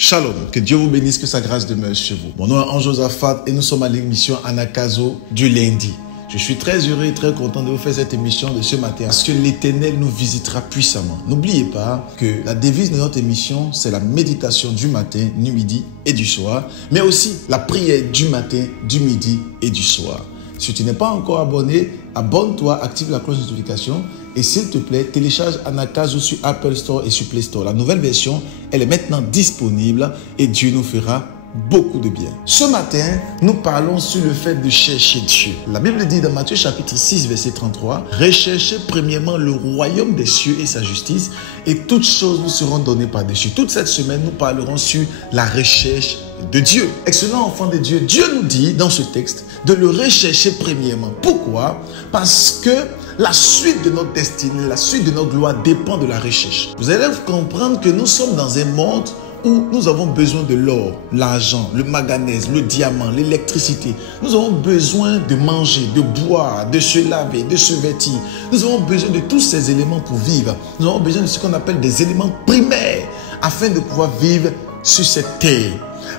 Shalom, que Dieu vous bénisse, que sa grâce demeure chez vous. Mon nom est Anne-Josaphat et nous sommes à l'émission Anakazo du lundi. Je suis très heureux et très content de vous faire cette émission de ce matin parce que l'Éternel nous visitera puissamment. N'oubliez pas que la devise de notre émission, c'est la méditation du matin, du midi et du soir, mais aussi la prière du matin, du midi et du soir. Si tu n'es pas encore abonné, abonne-toi, active la cloche de notification et s'il te plaît, télécharge Anakazo sur Apple Store et sur Play Store. La nouvelle version, elle est maintenant disponible et Dieu nous fera beaucoup de bien. Ce matin, nous parlons sur le fait de chercher Dieu. La Bible dit dans Matthieu chapitre 6, verset 33, « Recherchez premièrement le royaume des cieux et sa justice, et toutes choses vous seront données par-dessus. » Toute cette semaine, nous parlerons sur la recherche de Dieu. Excellent enfant de Dieu, Dieu nous dit dans ce texte de le rechercher premièrement. Pourquoi? Parce que la suite de notre destinée, la suite de notre gloire dépend de la recherche. Vous allez comprendre que nous sommes dans un monde où nous avons besoin de l'or, l'argent, le manganèse, le diamant, l'électricité. Nous avons besoin de manger, de boire, de se laver, de se vêtir. Nous avons besoin de tous ces éléments pour vivre. Nous avons besoin de ce qu'on appelle des éléments primaires afin de pouvoir vivre sur cette terre.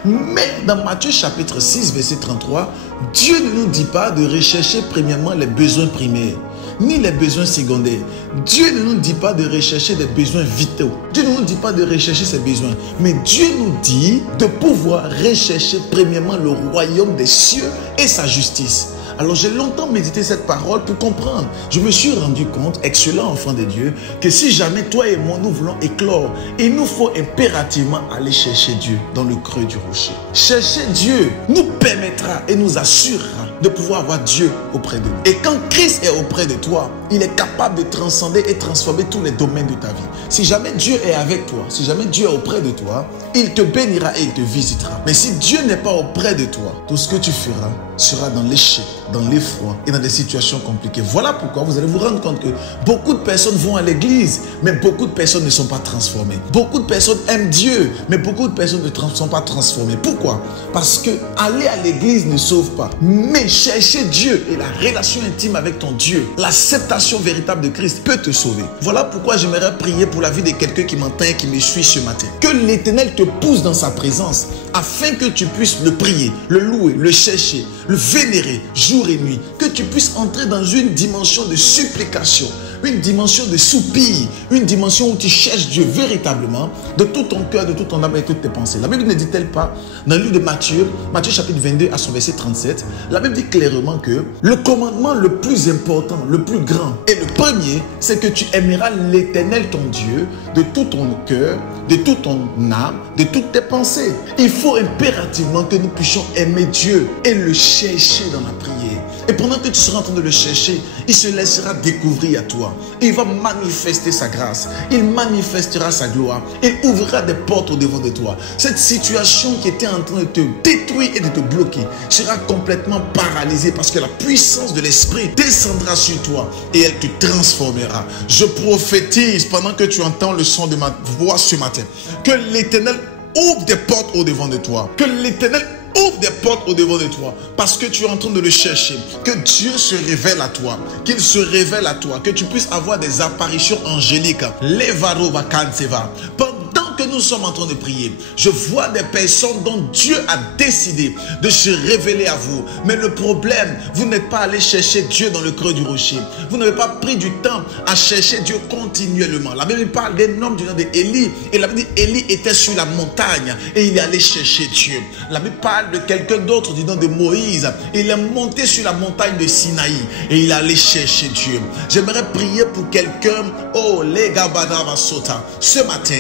Mais dans Matthieu chapitre 6, verset 33, Dieu ne nous dit pas de rechercher premièrement les besoins primaires, ni les besoins secondaires. Dieu ne nous dit pas de rechercher des besoins vitaux. Dieu ne nous dit pas de rechercher ces besoins. Mais Dieu nous dit de pouvoir rechercher premièrement le royaume des cieux et sa justice. Alors j'ai longtemps médité cette parole pour comprendre. Je me suis rendu compte, excellent enfant de Dieu, que si jamais toi et moi nous voulons éclore, il nous faut impérativement aller chercher Dieu dans le creux du rocher. Chercher Dieu nous permettra et nous assurera de pouvoir avoir Dieu auprès de nous. Et quand Christ est auprès de toi, il est capable de transcender et transformer tous les domaines de ta vie. Si jamais Dieu est avec toi, si jamais Dieu est auprès de toi, il te bénira et il te visitera. Mais si Dieu n'est pas auprès de toi, tout ce que tu feras sera dans l'échec, dans l'effroi et dans des situations compliquées. Voilà pourquoi vous allez vous rendre compte que beaucoup de personnes vont à l'église, mais beaucoup de personnes ne sont pas transformées. Beaucoup de personnes aiment Dieu, mais beaucoup de personnes ne sont pas transformées. Pourquoi? Parce que aller à l'église ne sauve pas. Mais chercher Dieu et la relation intime avec ton Dieu, l'acceptation véritable de Christ peut te sauver. Voilà pourquoi j'aimerais prier pour la vie de quelqu'un qui m'entend et qui me suit ce matin. Que l'Éternel te pousse dans sa présence afin que tu puisses le prier, le louer, le chercher, le vénérer jour et nuit. Que tu puisses entrer dans une dimension de supplication, une dimension de soupir, une dimension où tu cherches Dieu véritablement de tout ton cœur, de toute ton âme et de toutes tes pensées. La Bible ne dit-elle pas dans le livre de Matthieu chapitre 22 à son verset 37, la Bible dit clairement que le commandement le plus important, le plus grand et le premier, c'est que tu aimeras l'Éternel ton Dieu de tout ton cœur, de toute ton âme, de toutes tes pensées. Il faut impérativement que nous puissions aimer Dieu et le chercher dans la prière. Et pendant que tu seras en train de le chercher, il se laissera découvrir à toi. Il va manifester sa grâce. Il manifestera sa gloire. Il ouvrira des portes au-devant de toi. Cette situation qui était en train de te détruire et de te bloquer sera complètement paralysée parce que la puissance de l'Esprit descendra sur toi et elle te transformera. Je prophétise pendant que tu entends le son de ma voix ce matin que l'Éternel ouvre des portes au-devant de toi. Que l'Éternel ouvre des portes au-devant de toi parce que tu es en train de le chercher. Que Dieu se révèle à toi. Qu'il se révèle à toi. Que tu puisses avoir des apparitions angéliques. Levaro vakanseva. Pendant que nous sommes en train de prier, je vois des personnes dont Dieu a décidé de se révéler à vous. Mais le problème, vous n'êtes pas allé chercher Dieu dans le creux du rocher. Vous n'avez pas pris du temps à chercher Dieu continuellement. La Bible parle d'un homme du nom d'Élie. Et la Bible dit Élie était sur la montagne et il est allé chercher Dieu. La Bible parle de quelqu'un d'autre du nom de Moïse. Il est monté sur la montagne de Sinaï et il est allé chercher Dieu. J'aimerais prier pour quelqu'un, oh les Gabadavasota, ce matin,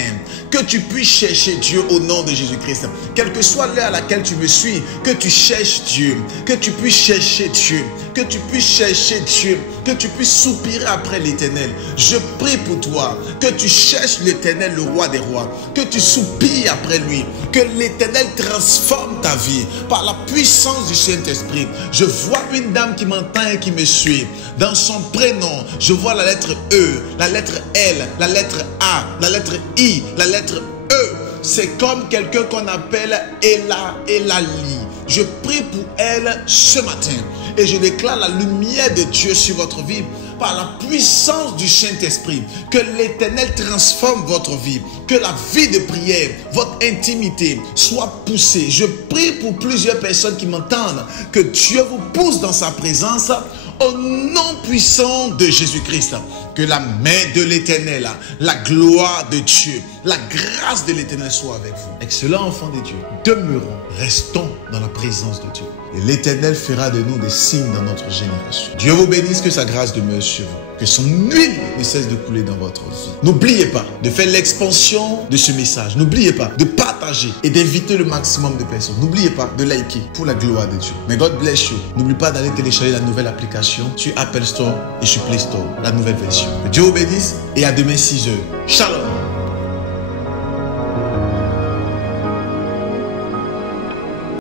que tu puisses chercher Dieu au nom de Jésus-Christ. Quelle que soit l'heure à laquelle tu me suis, que tu cherches Dieu, que tu puisses chercher Dieu, que tu puisses chercher Dieu, que tu puisses soupirer après l'Éternel. Je prie pour toi, que tu cherches l'Éternel, le roi des rois, que tu soupires après lui, que l'Éternel transforme ta vie par la puissance du Saint-Esprit. Je vois une dame qui m'entend et qui me suit. Dans son prénom, je vois la lettre E, la lettre L, la lettre A, la lettre I, la lettre E. C'est comme quelqu'un qu'on appelle Elali. Je prie pour elle ce matin et je déclare la lumière de Dieu sur votre vie par la puissance du Saint-Esprit, que l'Éternel transforme votre vie, que la vie de prière, votre intimité soit poussée. Je prie pour plusieurs personnes qui m'entendent, que Dieu vous pousse dans sa présence au nom puissant de Jésus-Christ. Que la main de l'Éternel, la gloire de Dieu, la grâce de l'Éternel soit avec vous. Excellents enfants de Dieu, demeurons, restons dans la présence de Dieu. Et l'Éternel fera de nous des signes dans notre génération. Dieu vous bénisse, que sa grâce demeure sur vous. Que son huile ne cesse de couler dans votre vie. N'oubliez pas de faire l'expansion de ce message. N'oubliez pas de partager et d'inviter le maximum de personnes. N'oubliez pas de liker pour la gloire de Dieu. May God bless you. N'oublie pas d'aller télécharger la nouvelle application sur Apple Store et sur Play Store, la nouvelle version. Que Dieu vous bénisse et à demain 6h. Shalom.